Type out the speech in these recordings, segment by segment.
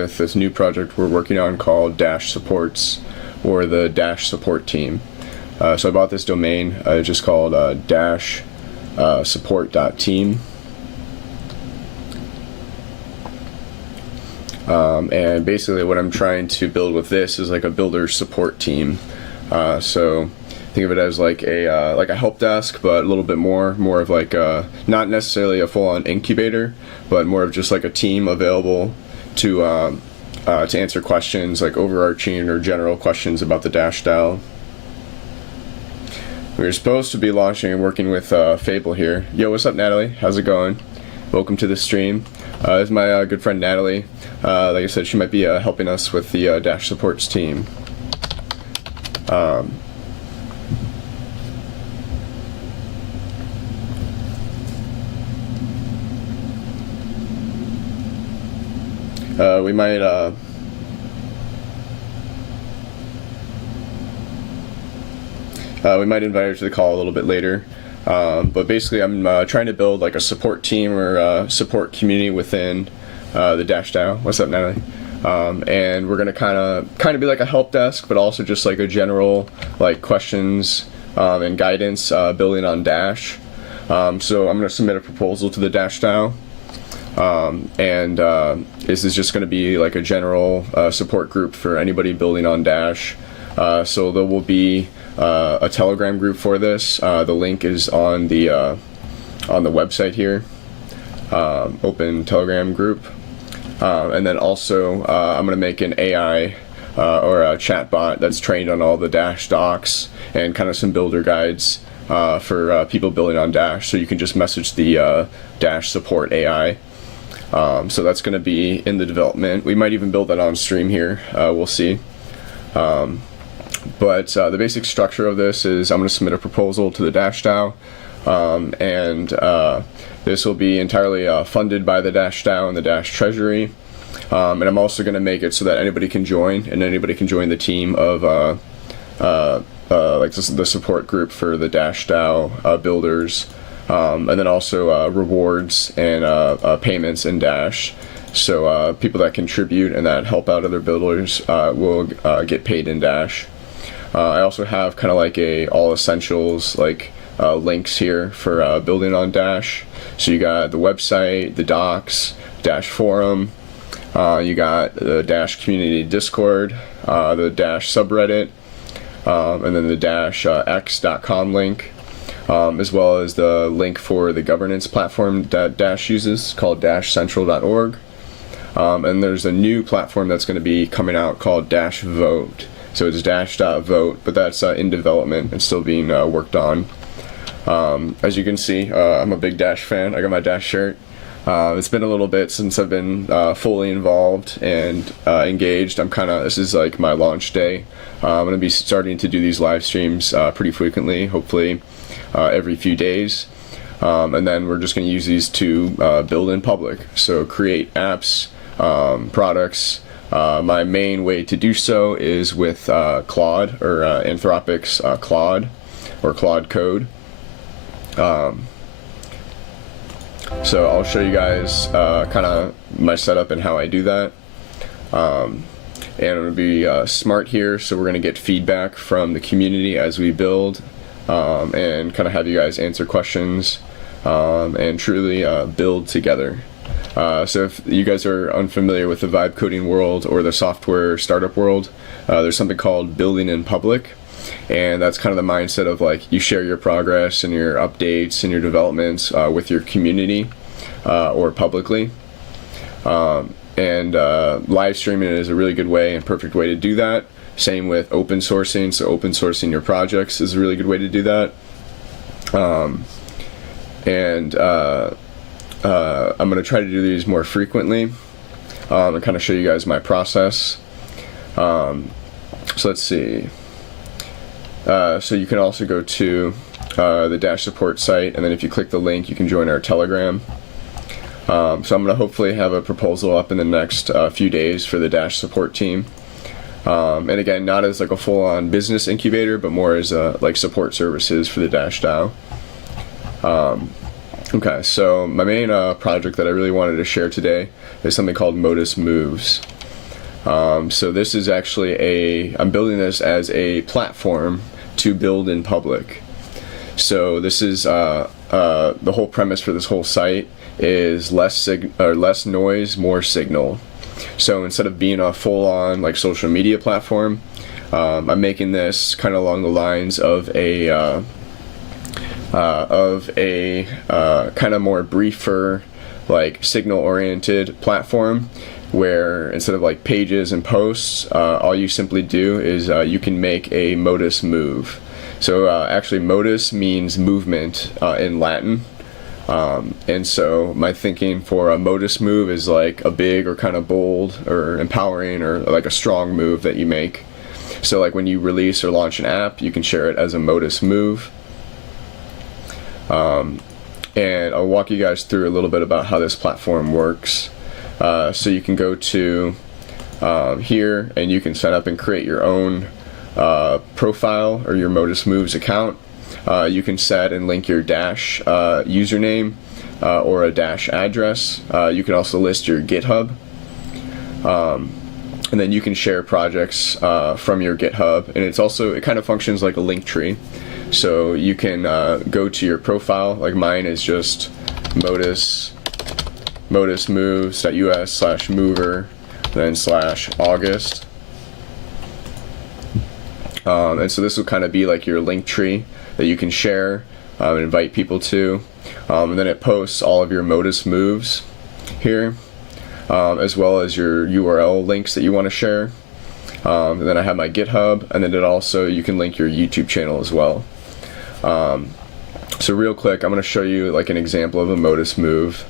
with this new project we're working on called Dash Supports, or the Dash Support Team. So I bought this domain, just called support.team. And basically what I'm trying to build with this is like a builder support team. So think of it as like a help desk, but a little bit more of like not necessarily a full-on incubator, but more of just like a team available to answer questions, like overarching or general questions about the Dash DAO. We're supposed to be launching and working with Fable here. Yo, what's up, Natalie? How's it going? Welcome to the stream. This is my good friend Natalie. Like I said, she might be helping us with the Dash Supports team. We might invite her to the call a little bit later. But basically I'm trying to build like a support team or support community within the Dash DAO. What's up, Natalie? And we're gonna kind of be like a help desk, but also just like a general like questions and guidance building on Dash. So I'm gonna submit a proposal to the Dash DAO, and this is just gonna be like a general support group for anybody building on Dash. So there will be a Telegram group for this. The link is on the website here. Open Telegram group, and then also I'm gonna make an AI or a chat bot that's trained on all the Dash docs and kind of some builder guides for people building on Dash. So you can just message the Dash support AI. So that's gonna be in the development. We might even build that on stream here. We'll see. But the basic structure of this is I'm going to submit a proposal to the Dash DAO, and this will be entirely funded by the Dash DAO and the Dash Treasury. And I'm also going to make it so that anybody can join, and anybody can join the team of like the support group for the Dash DAO builders, and then also rewards and payments in Dash. So people that contribute and that help out other builders will get paid in Dash. I also have kind of like a all essentials like links here for building on Dash. So you got the website, the docs, Dash forum, you got the Dash community Discord, the Dash subreddit, and then the Dash x.com link, as well as the link for the governance platform that Dash uses called dashcentral.org. And there's a new platform that's going to be coming out called Dash Vote. So it's dash.vote, but that's in development and still being worked on. As you can see, I'm a big Dash fan. I got my Dash shirt. It's been a little bit since I've been fully involved and engaged. This is like my launch day. I'm going to be starting to do these live streams pretty frequently, hopefully every few days. And then we're just going to use these to build in public. So create apps, products. My main way to do so is with Claude, or Anthropic's Claude, or Claude Code. So I'll show you guys kind of my setup and how I do that. And I'm going to be smart here, so we're going to get feedback from the community as we build, and kind of have you guys answer questions, and truly build together. So if you guys are unfamiliar with the vibe coding world or the software startup world, there's something called building in public, and that's kind of the mindset of like you share your progress and your updates and your developments with your community or publicly. And live streaming is a really good way and perfect way to do that. Same with open sourcing, so open sourcing your projects is a really good way to do that. I'm going to try to do these more frequently and kind of show you guys my process. So let's see. So you can also go to the Dash support site, and then if you click the link, you can join our Telegram. So I'm going to hopefully have a proposal up in the next few days for the Dash support team. And again, not as like a full-on business incubator, but more as like support services for the Dash DAO. Okay, so my main project that I really wanted to share today is something called MotusMoves. So this is actually I'm building this as a platform to build in public. So this is the whole premise for this whole site is less noise, more signal. So instead of being a full-on like social media platform, I'm making this kind of along the lines of a kind of more briefer, like signal-oriented platform, where instead of like pages and posts, all you simply do is you can make a Motus move. So actually Motus means movement in Latin. And so my thinking for a Motus move is like a big or kind of bold or empowering or like a strong move that you make. So like when you release or launch an app, you can share it as a Motus move. And I'll walk you guys through a little bit about how this platform works. So you can go to here and you can set up and create your own profile or your MotusMoves account. You can set and link your Dash username or a Dash address. You can also list your GitHub. And then you can share projects from your GitHub. And it kind of functions like a link tree. So you can go to your profile, like mine is just MotusMoves.us/mover, then /August. And so this will kind of be like your link tree that you can share and invite people to. And then it posts all of your Motus moves here, as well as your URL links that you want to share. And then I have my GitHub, and then you can link your YouTube channel as well. So real quick, I'm going to show you like an example of a Motus move.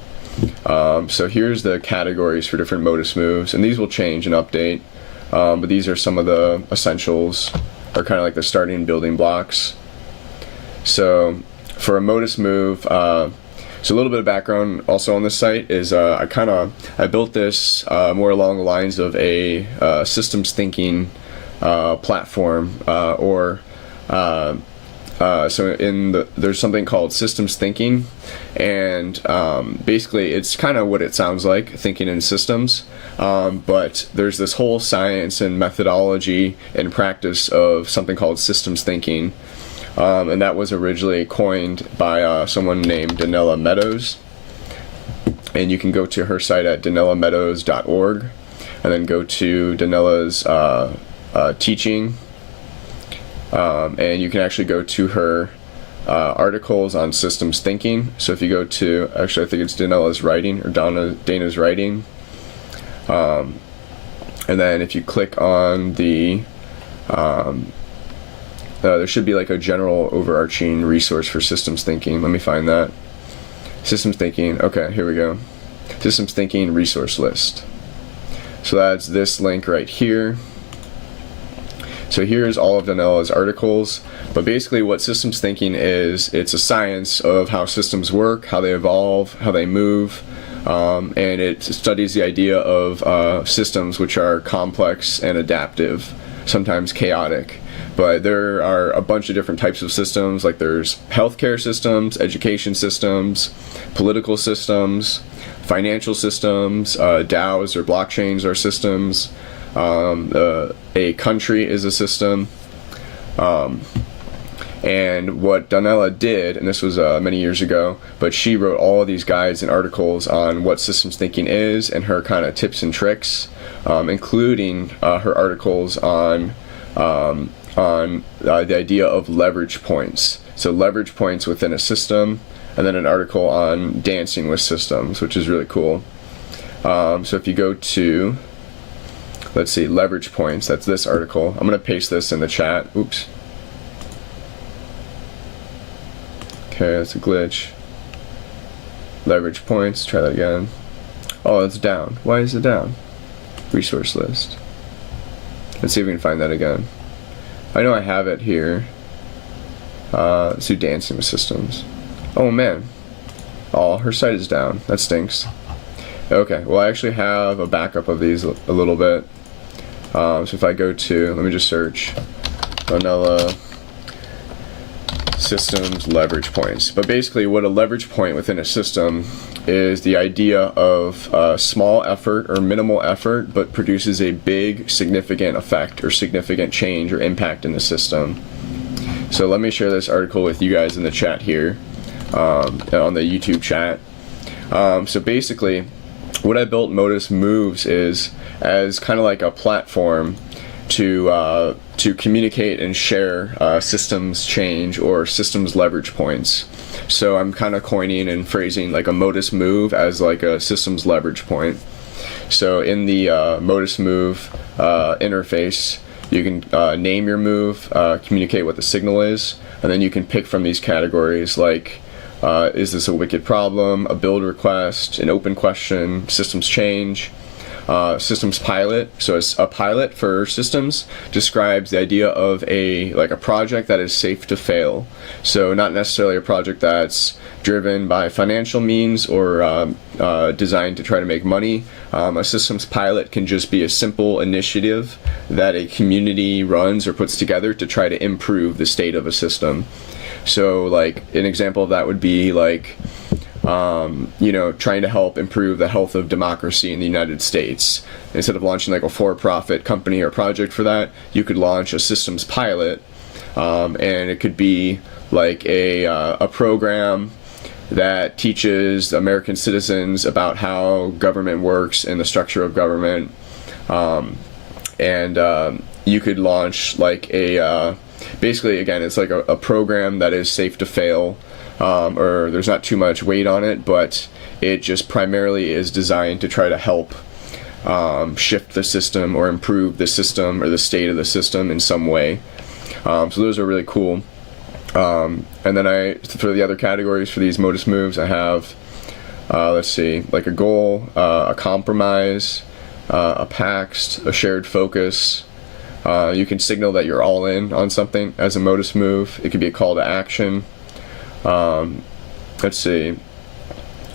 So here's the categories for different Motus moves, and these will change and update, but these are some of the essentials, or kind of like the starting building blocks. So for a Motus move, so a little bit of background also on this site is I built this more along the lines of a systems thinking platform, so there's something called systems thinking, and basically it's kind of what it sounds like, thinking in systems, but there's this whole science and methodology and practice of something called systems thinking, and that was originally coined by someone named Donella Meadows, and you can go to her site at danellameadows.org and then go to Danella's teaching. And you can actually go to her articles on systems thinking. So if you go to, actually I think it's Danella's writing, or Dana's writing. And then if you click on there should be like a general overarching resource for systems thinking. Let me find that. Systems thinking, okay, here we go. Systems thinking resource list. So that's this link right here. So here's all of Danella's articles, but basically what systems thinking is, it's a science of how systems work, how they evolve, how they move, and it studies the idea of systems which are complex and adaptive, sometimes chaotic. But there are a bunch of different types of systems, like there's healthcare systems, education systems, political systems, financial systems, DAOs or blockchains are systems. A country is a system, and what Donella did, and this was many years ago, but she wrote all of these guides and articles on what systems thinking is and her kind of tips and tricks, including her articles on the idea of leverage points. So leverage points within a system, and then an article on dancing with systems, which is really cool. So if you go to, let's see, leverage points, that's this article. I'm going to paste this in the chat. Oops. Okay, that's a glitch. Leverage points, try that again. Oh, it's down. Why is it down? Resource list. Let's see if we can find that again. I know I have it here. Let's do dancing with systems. Oh man. Oh, her site is down. That stinks. Okay, well I actually have a backup of these a little bit. So if I go to, let me just search Donella systems leverage points. But basically what a leverage point within a system is the idea of small effort or minimal effort, but produces a big significant effect or significant change or impact in the system. So let me share this article with you guys in the chat here, on the YouTube chat. So basically what I built MotusMoves is as kind of like a platform to communicate and share systems change or systems leverage points. So I'm kind of coining and phrasing like a MotusMove as like a systems leverage point. So in the MotusMove interface, you can name your move, communicate what the signal is, and then you can pick from these categories like is this a wicked problem, a build request, an open question, systems change, systems pilot. So it's a pilot for systems describes the idea of a project that is safe to fail. So not necessarily a project that's driven by financial means or designed to try to make money. A systems pilot can just be a simple initiative that a community runs or puts together to try to improve the state of a system. So like an example of that would be like trying to help improve the health of democracy in the United States. Instead of launching like a for-profit company or project for that, you could launch a systems pilot, and it could be like a program that teaches American citizens about how government works and the structure of government, and you could launch like basically again it's like a program that is safe to fail. Or there's not too much weight on it, but it just primarily is designed to try to help shift the system or improve the system or the state of the system in some way. So those are really cool. And then for the other categories for these MotusMoves, I have, let's see, like a goal, a compromise, a pact, a shared focus. You can signal that you're all in on something as a MotusMove. It could be a call to action. Let's see,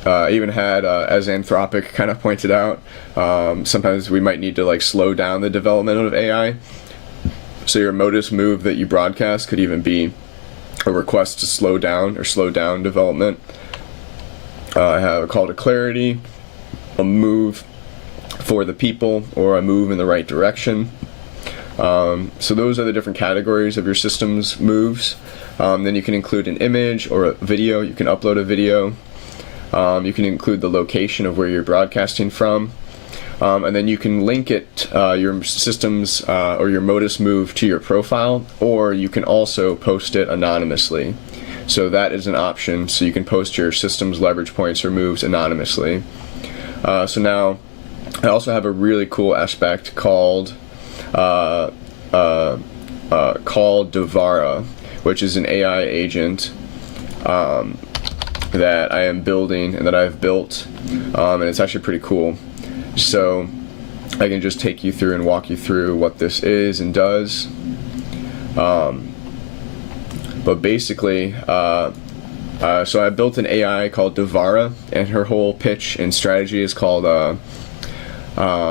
I even had, as Anthropic kind of pointed out, sometimes we might need to like slow down the development of AI. So your MotusMove that you broadcast could even be a request to slow down development. I have a call to clarity, a move for the people, or a move in the right direction. So those are the different categories of your systems moves. Then you can include an image or a video. You can upload a video. You can include the location of where you're broadcasting from. And then you can link it, your systems or your MotusMove to your profile, or you can also post it anonymously. So that is an option. So you can post your systems leverage points or moves anonymously. So now I also have a really cool aspect called Davara, which is an AI agent that I am building and that I've built, and it's actually pretty cool. So I can just take you through and walk you through what this is and does. But basically, so I built an AI called Davara, and her whole pitch and strategy is called kind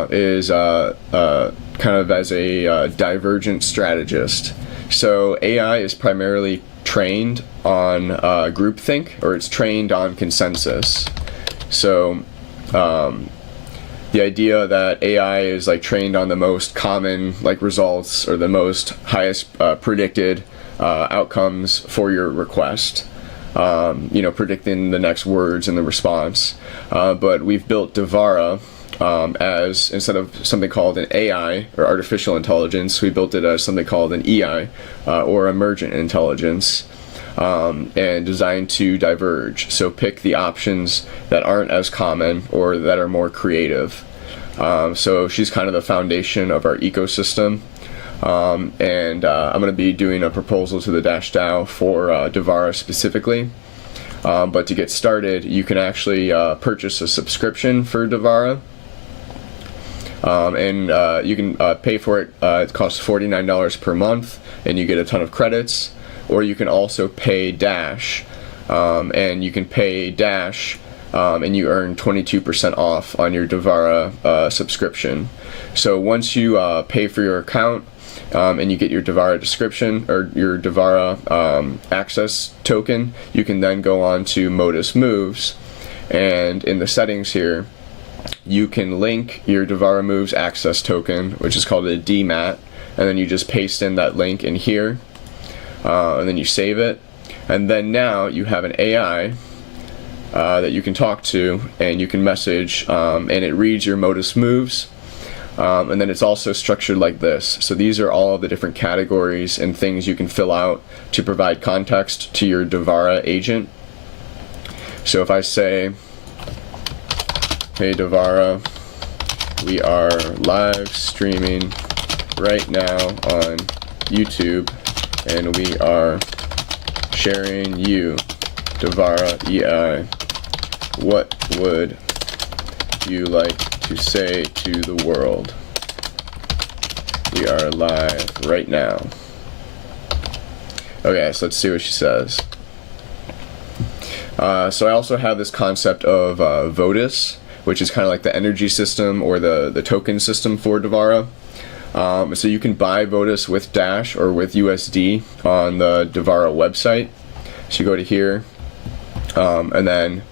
of as a divergent strategist. So AI is primarily trained on groupthink, or it's trained on consensus. So the idea that AI is like trained on the most common like results or the most highest predicted outcomes for your request, predicting the next words in the response. But we've built Davara as, instead of something called an AI or artificial intelligence, we built it as something called an EI or emergent intelligence, and designed to diverge. So pick the options that aren't as common or that are more creative. So she's kind of the foundation of our ecosystem. And I'm going to be doing a proposal to the DAO for Davara specifically. But to get started, you can actually purchase a subscription for Davara. And you can pay for it. It costs $49 per month, and you get a ton of credits. Or you can also pay Dash, and you can pay Dash and you earn 22% off on your Davara subscription. So once you pay for your account, and you get your Davara description or your Davara access token, you can then go on to MotusMoves, and in the settings here, you can link your Davara Moves access token, which is called a DMAT, and then you just paste in that link in here, and then you save it, and then now you have an AI that you can talk to, and you can message, and it reads your MotusMoves. And then it's also structured like this. So these are all of the different categories and things you can fill out to provide context to your Davara agent. So if I say, hey Davara, we are live streaming right now on YouTube, and we are sharing you, Davara EI. What would you like to say to the world? We are live right now. Okay, so let's see what she says. So I also have this concept of Votus, which is kind of like the energy system or the token system for Davara. So you can buy Votus with Dash or with USD on the Davara website. So you go to here, and then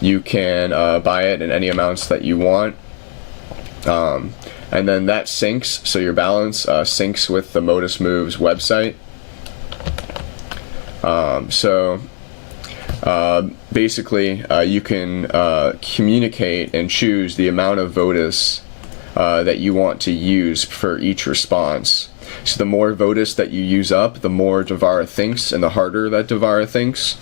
you can buy it in any amounts that you want. And then that syncs, so your balance syncs with the MotusMoves website. Basically, you can communicate and choose the amount of Votus that you want to use for each response. So the more Votus that you use up, the more Davara thinks, and the harder that Davara thinks.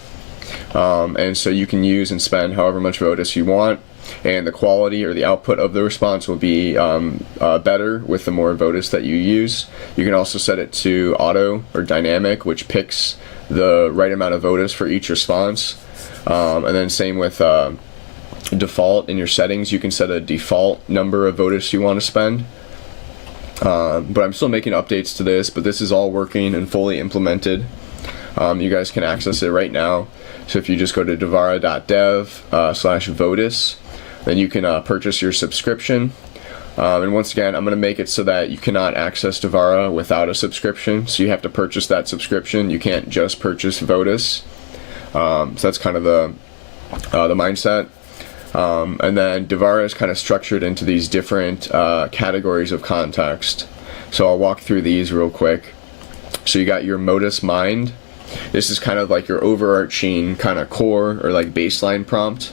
And so you can use and spend however much Votus you want, and the quality or the output of the response will be better with the more Votus that you use. You can also set it to auto or dynamic, which picks the right amount of Votus for each response. And then same with default in your settings. You can set a default number of Votus you want to spend. But I'm still making updates to this, but this is all working and fully implemented. You guys can access it right now. So if you just go to davara.dev/Votus, then you can purchase your subscription. And once again, I'm going to make it so that you cannot access Davara without a subscription. So you have to purchase that subscription. You can't just purchase Votus. So that's kind of the mindset. And then Davara is kind of structured into these different categories of context. So I'll walk through these real quick. So you got your Motus Mind. This is kind of like your overarching kind of core or like baseline prompt.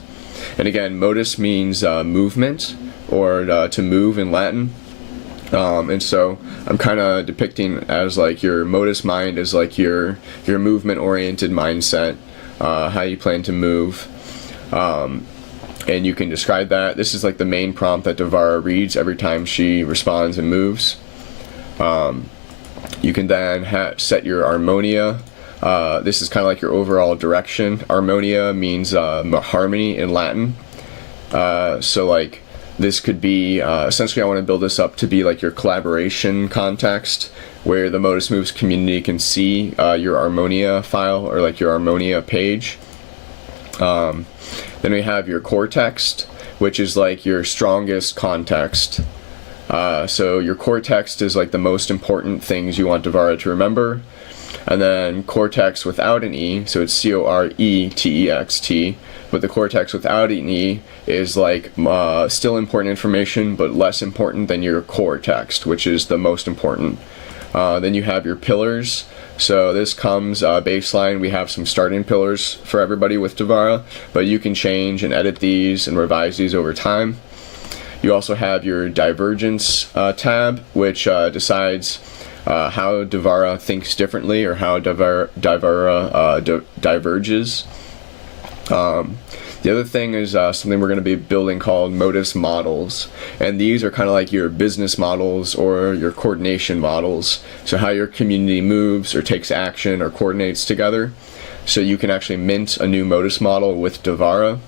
And again, Motus means movement, or to move in Latin. And so I'm kind of depicting as like your Motus Mind is like your movement-oriented mindset, how you plan to move. And you can describe that. This is like the main prompt that Davara reads every time she responds and moves. You can then set your Harmonia. This is kind of like your overall direction. Harmonia means harmony in Latin. So like this could be, essentially I want to build this up to be like your collaboration context, where the MotusMoves community can see your Harmonia file or like your Harmonia page. Then we have your core text, which is like your strongest context. So your core text is like the most important things you want Davara to remember. And then core text without an E, so it's CORETEXT, but the core text without an E is like still important information, but less important than your core text, which is the most important. Then you have your pillars. So this comes baseline. We have some starting pillars for everybody with Davara, but you can change and edit these and revise these over time. You also have your divergence tab, which decides how Davara thinks differently, or how Davara diverges. The other thing is something we're going to be building called Motus models, and these are kind of like your business models or your coordination models, so how your community moves or takes action or coordinates together. So you can actually mint a new Motus model with Davara.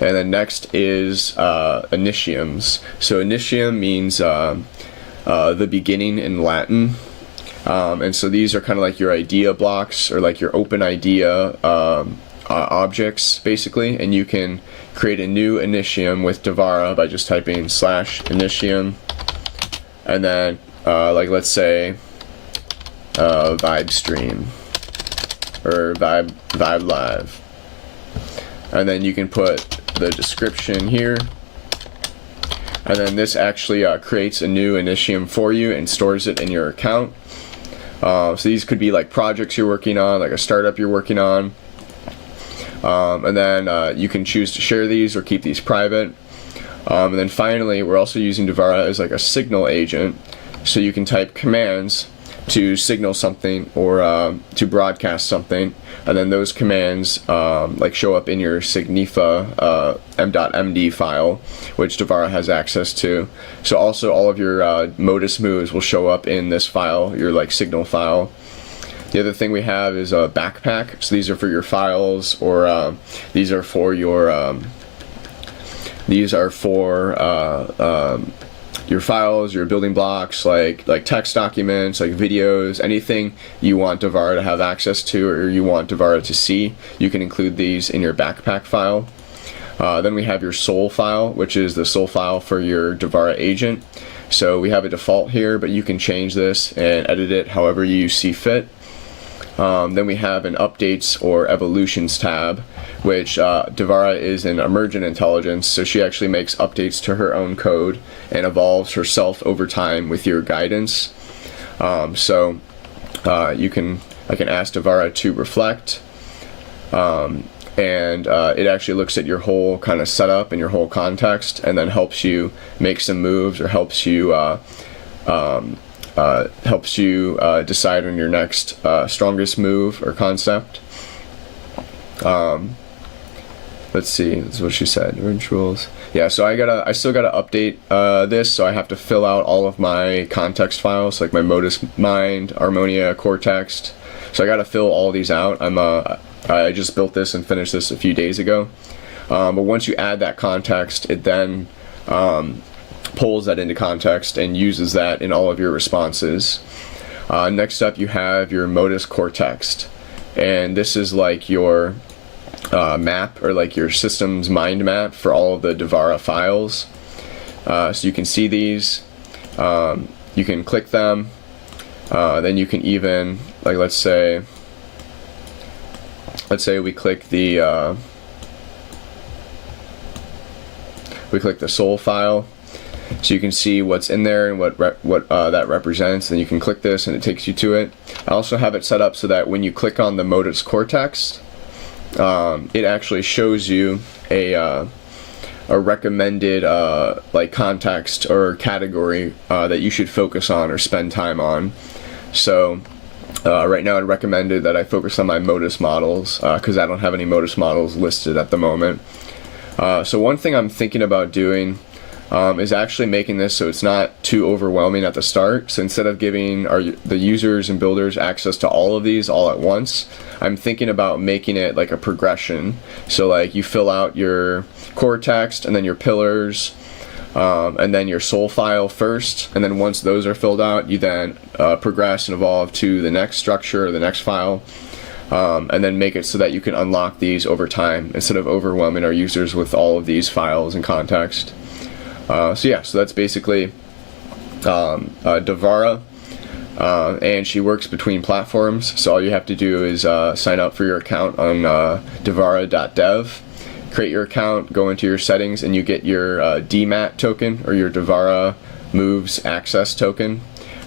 And then next is initiums. So initium means the beginning in Latin. And so these are kind of like your idea blocks, or like your open idea objects basically, and you can create a new initium with Davara by just typing /initium, and then like let's say vibe stream or vibe live, and then you can put the description here, and then this actually creates a new initium for you and stores it in your account. So these could be like projects you're working on, like a startup you're working on, and then you can choose to share these or keep these private. And then finally, we're also using Davara as like a signal agent, so you can type commands to signal something or to broadcast something, and then those commands like show up in your Signifa m.md file, which Davara has access to. So also all of your MotusMoves will show up in this file, your like signal file. The other thing we have is a backpack. So these are for your files, or these are for your your files, your building blocks, like text documents, like videos, anything you want Davara to have access to or you want Davara to see, you can include these in your backpack file. Then we have your soul file, which is the soul file for your Davara agent. So we have a default here, but you can change this and edit it however you see fit. Then we have an updates or evolutions tab, which Davara is an emergent intelligence, so she actually makes updates to her own code and evolves herself over time with your guidance. So I can ask Davara to reflect, and it actually looks at your whole kind of setup and your whole context, and then helps you make some moves, or helps you decide on your next strongest move or concept. Let's see, this is what she said, rituals. Yeah, so I still gotta update this, so I have to fill out all of my context files, like my Modus Mind, Harmonia, Cortext. So I gotta fill all these out. I just built this and finished this a few days ago. But once you add that context, it then pulls that into context and uses that in all of your responses. Next up, you have your Modus Cortext, and this is like your map, or like your system's mind map for all of the Davara files. So you can see these, you can click them, then you can even, like let's say we click the soul file, so you can see what's in there and what that represents. Then you can click this and it takes you to it. I also have it set up so that when you click on the Modus Cortex, it actually shows you a recommended like context or category that you should focus on or spend time on. So right now, I'd recommended that I focus on my Modus models because I don't have any Modus models listed at the moment. So one thing I'm thinking about doing is actually making this so it's not too overwhelming at the start. So instead of giving the users and builders access to all of these all at once, I'm thinking about making it like a progression. So like you fill out your core text and then your pillars, and then your soul file first, and then once those are filled out, you then progress and evolve to the next structure or the next file, and then make it so that you can unlock these over time instead of overwhelming our users with all of these files and context. So yeah, so that's basically Davara, and she works between platforms. So all you have to do is sign up for your account on davara.dev, create your account, go into your settings, and you get your DMAT token, or your Davara Moves Access token,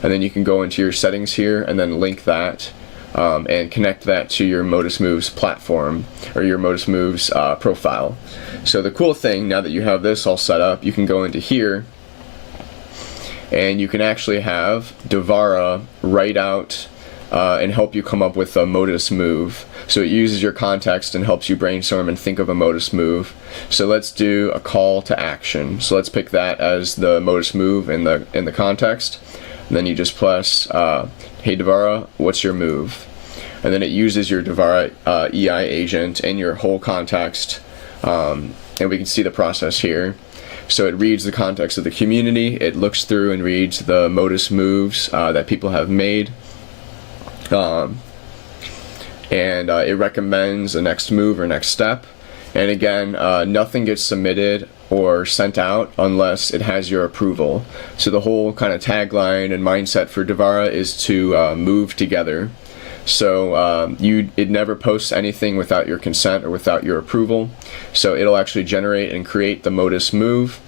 and then you can go into your settings here and then link that and connect that to your MotusMoves platform or your MotusMoves profile. So the cool thing, now that you have this all set up, you can go into here and you can actually have Davara write out and help you come up with a Motus move. So it uses your context and helps you brainstorm and think of a Motus move. So let's do a call to action. So let's pick that as the Motus move in the context. And then you just press, hey Davara, what's your move? And then it uses your Davara EI agent and your whole context, and we can see the process here. So it reads the context of the community, it looks through and reads the Motus moves that people have made, and it recommends the next move or next step. And again, nothing gets submitted or sent out unless it has your approval. So the whole kind of tagline and mindset for Davara is to move together. So it never posts anything without your consent or without your approval. So it'll actually generate and create the Motus move.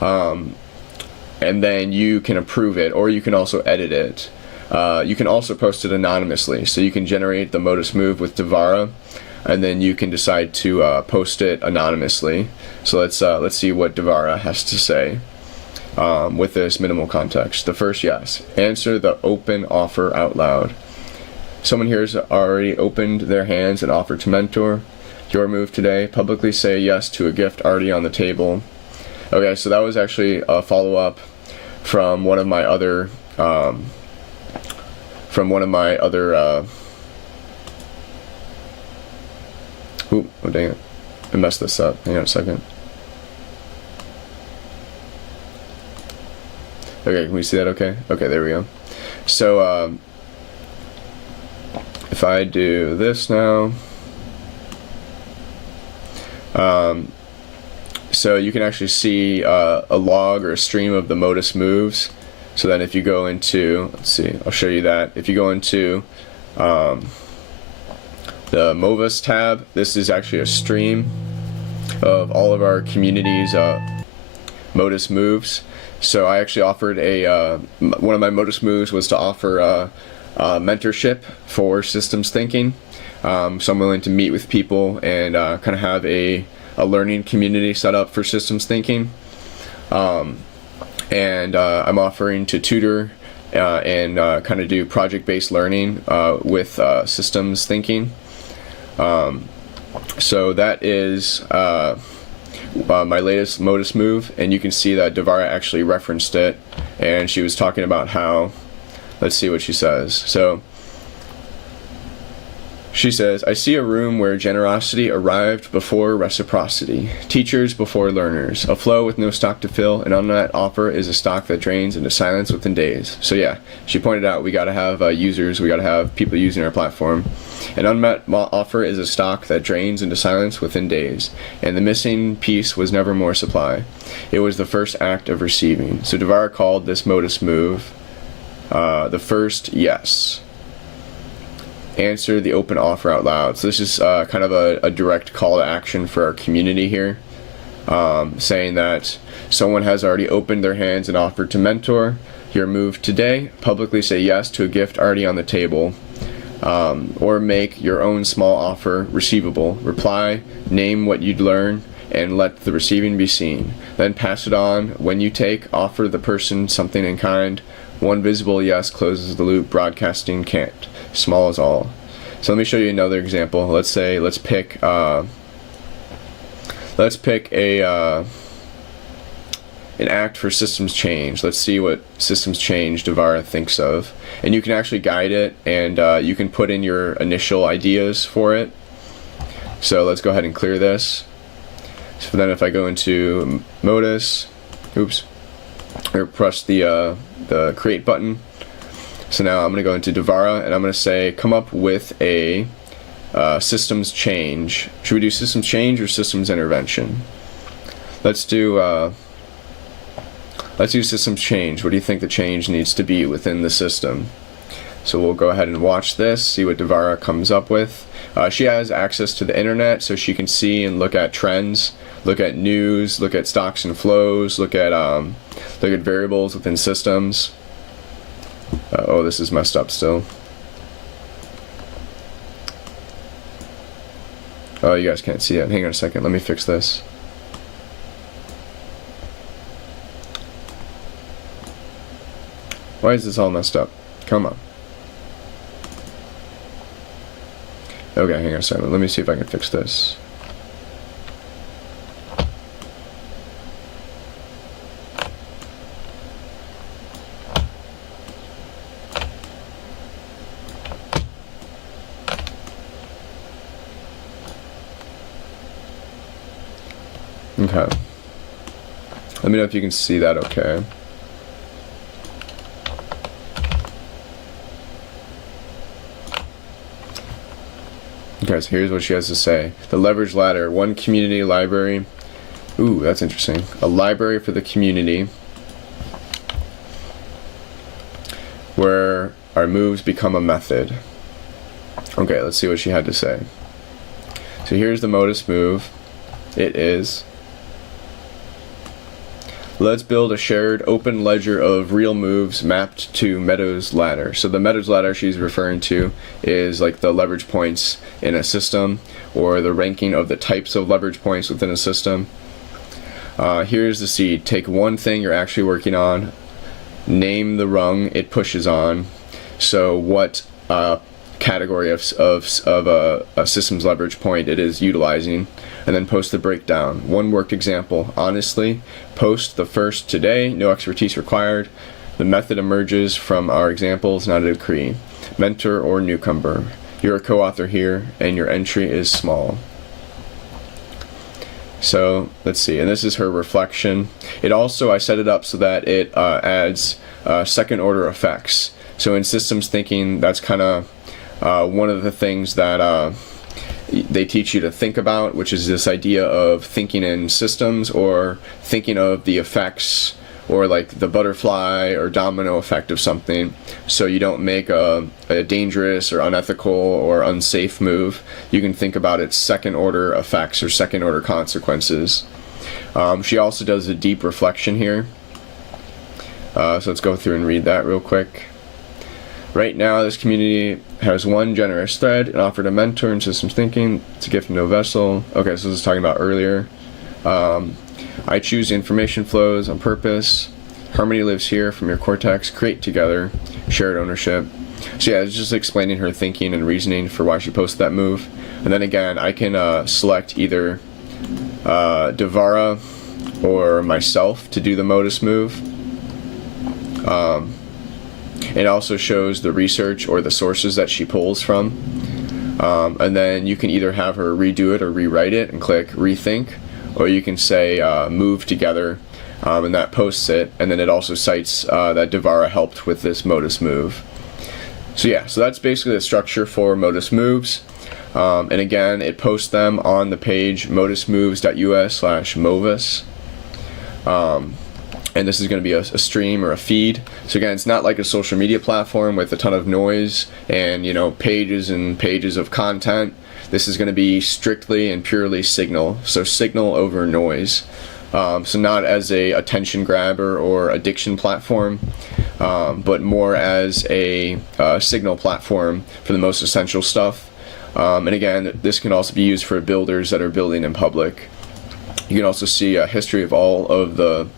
And then you can approve it, or you can also edit it. You can also post it anonymously. So you can generate the Motus move with Davara, and then you can decide to post it anonymously. So let's see what Davara has to say with this minimal context. The first yes. Answer the open offer out loud. Someone here has already opened their hands and offered to mentor. Your move today. Publicly say yes to a gift already on the table. Okay, so that was actually a follow-up from one of my other oh dang it, I messed this up. Hang on a second. Okay, can we see that okay? Okay, there we go. So if I do this now, so you can actually see a log or a stream of the Motus moves. So then if you go into, let's see, I'll show you that. If you go into the Movus tab, this is actually a stream of all of our community's Motus moves. So I actually offered one of my Motus moves was to offer mentorship for systems thinking. So I'm willing to meet with people and kind of have a learning community set up for systems thinking. And I'm offering to tutor and kind of do project-based learning with systems thinking. So that is my latest Motus move, and you can see that Davara actually referenced it, and she was talking about how, let's see what she says. So she says, I see a room where generosity arrived before reciprocity, teachers before learners, a flow with no stock to fill. An unmet offer is a stock that drains into silence within days. So yeah, she pointed out we got to have users, we got to have people using our platform. An unmet offer is a stock that drains into silence within days, and the missing piece was never more supply. It was the first act of receiving. So Davara called this Motus move the first yes. Answer the open offer out loud. So this is kind of a direct call to action for our community here, saying that someone has already opened their hands and offered to mentor. Your move today, publicly say yes to a gift already on the table, or make your own small offer receivable. Reply, name what you'd learn, and let the receiving be seen. Then pass it on. When you offer the person something in kind. One visible yes closes the loop. Broadcasting can't. Small as all. So let me show you another example. Let's pick an act for systems change. Let's see what systems change Davara thinks of, and you can actually guide it, and you can put in your initial ideas for it. So let's go ahead and clear this. So then if I go into Motus, or press the create button. So now I'm going to go into Davara, and I'm going to say, come up with a systems change. Should we do systems change or systems intervention? Let's do systems change. What do you think the change needs to be within the system? So we'll go ahead and watch this, see what Davara comes up with. She has access to the internet, so she can see and look at trends, look at news, look at stocks and flows, look at variables within systems. Oh, this is messed up still. Oh, you guys can't see it. Hang on a second. Let me fix this. Why is this all messed up? Come on. Okay, hang on a second. Let me see if I can fix this. Okay. Let me know if you can see that okay. Okay, so here's what she has to say. The leverage ladder, one community library. Ooh, that's interesting. A library for the community where our moves become a method. Okay, let's see what she had to say. So here's the Motus move. It is: let's build a shared open ledger of real moves mapped to Meadows ladder. So the Meadows ladder she's referring to is like the leverage points in a system, or the ranking of the types of leverage points within a system. Here's the seed. Take one thing you're actually working on, name the rung it pushes on. So what category of a system's leverage point it is utilizing, and then post the breakdown. One worked example. Honestly, post the first today, no expertise required. The method emerges from our examples, not a decree. Mentor or newcomer. You're a co-author here, and your entry is small. So let's see, and this is her reflection. It also, I set it up so that it adds second order effects. So in systems thinking, that's kind of one of the things that they teach you to think about, which is this idea of thinking in systems, or thinking of the effects, or like the butterfly or domino effect of something, so you don't make a dangerous or unethical or unsafe move. You can think about its second order effects or second order consequences. She also does a deep reflection here. So let's go through and read that real quick. Right now, this community has one generous thread and offered a mentor in systems thinking. It's a gift from no vessel. Okay, so this is talking about earlier. I choose information flows on purpose. Harmony lives here from your cortex. Create together. Shared ownership. So yeah, it's just explaining her thinking and reasoning for why she posted that move. And then again, I can select either Davara or myself to do the Motus move. It also shows the research or the sources that she pulls from. And then you can either have her redo it or rewrite it and click rethink, or you can say move together, and that posts it, and then it also cites that Davara helped with this Motus move. So yeah, so that's basically the structure for Motus moves. And again, it posts them on the page motusmoves.us/movis. And this is going to be a stream or a feed. So again, it's not like a social media platform with a ton of noise and, you know, pages and pages of content. This is going to be strictly and purely signal. So signal over noise. So not as a attention grabber or addiction platform, but more as a signal platform for the most essential stuff. And again, this can also be used for builders that are building in public. You can also see a history of all of the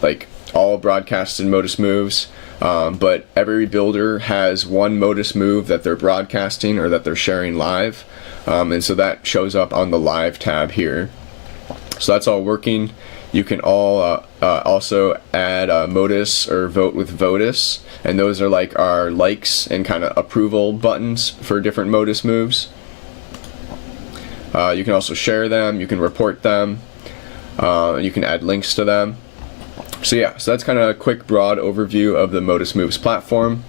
like all broadcasted Motus moves, but every builder has one Motus move that they're broadcasting or that they're sharing live, and so that shows up on the live tab here. So that's all working. You can all also add Motus or vote with Votus, and those are like our likes and kind of approval buttons for different Motus moves. You can also share them, you can report them, you can add links to them. So yeah, so that's kind of a quick broad overview of the MotusMoves platform.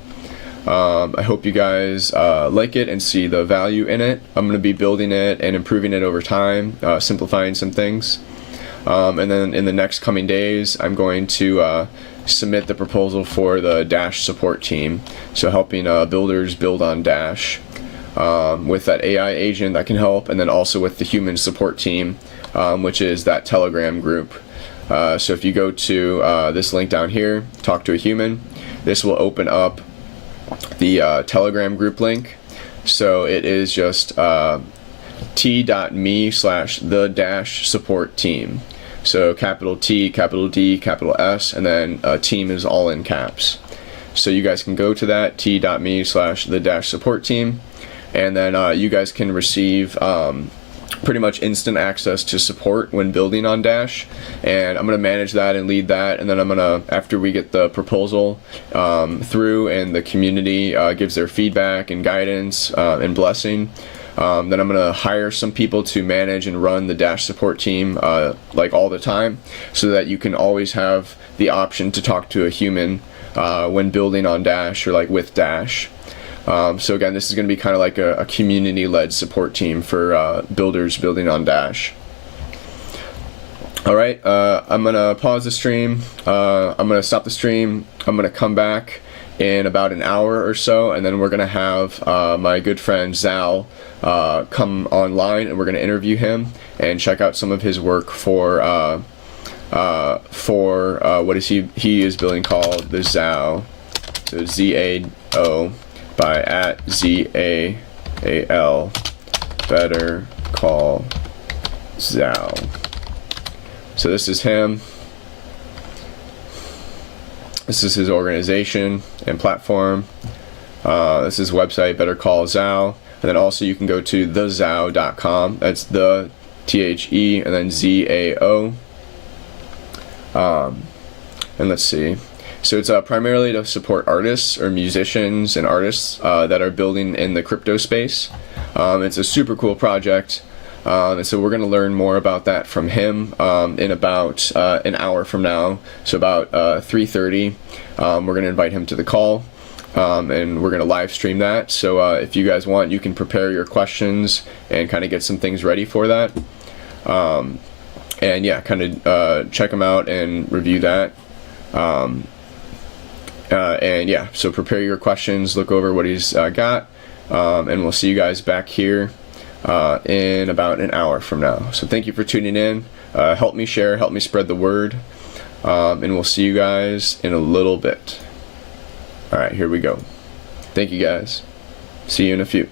I hope you guys like it and see the value in it. I'm going to be building it and improving it over time, simplifying some things. And then in the next coming days, I'm going to submit the proposal for the Dash support team. So helping builders build on Dash with that AI agent that can help, and then also with the human support team, which is that Telegram group. So if you go to this link down here, talk to a human, this will open up the Telegram group link. So it is just t.me/the-support team. So capital T, capital D, capital S, and then team is all in caps. So you guys can go to that t.me/the-support team, and then you guys can receive pretty much instant access to support when building on Dash. And I'm going to manage that and lead that, and then I'm going to, after we get the proposal through and the community gives their feedback and guidance and blessing, then I'm going to hire some people to manage and run the Dash support team like all the time, so that you can always have the option to talk to a human when building on Dash or like with Dash. So again, this is going to be kind of like a community-led support team for builders building on Dash. Alright, I'm going to pause the stream, I'm going to stop the stream, I'm going to come back in about an hour or so, and then we're going to have my good friend Zal come online, and we're going to interview him and check out some of his work for what is he is building called the Zao, so Z-A-O by @ZAAL, Better Call Zao. So this is him. This is his organization and platform. This is his website, Better Call Zao. And then also you can go to thezao.com. That's the THE and then ZAO. And let's see. So it's primarily to support artists or musicians and artists that are building in the crypto space. It's a super cool project. And so we're going to learn more about that from him in about an hour from now. So about 3:30, we're going to invite him to the call, and we're going to live stream that. So if you guys want, you can prepare your questions and kind of get some things ready for that. And yeah, kind of check him out and review that. And yeah, so prepare your questions, look over what he's got, and we'll see you guys back here in about an hour from now. So thank you for tuning in. Help me share, help me spread the word, and we'll see you guys in a little bit. Alright, here we go. Thank you guys. See you in a few.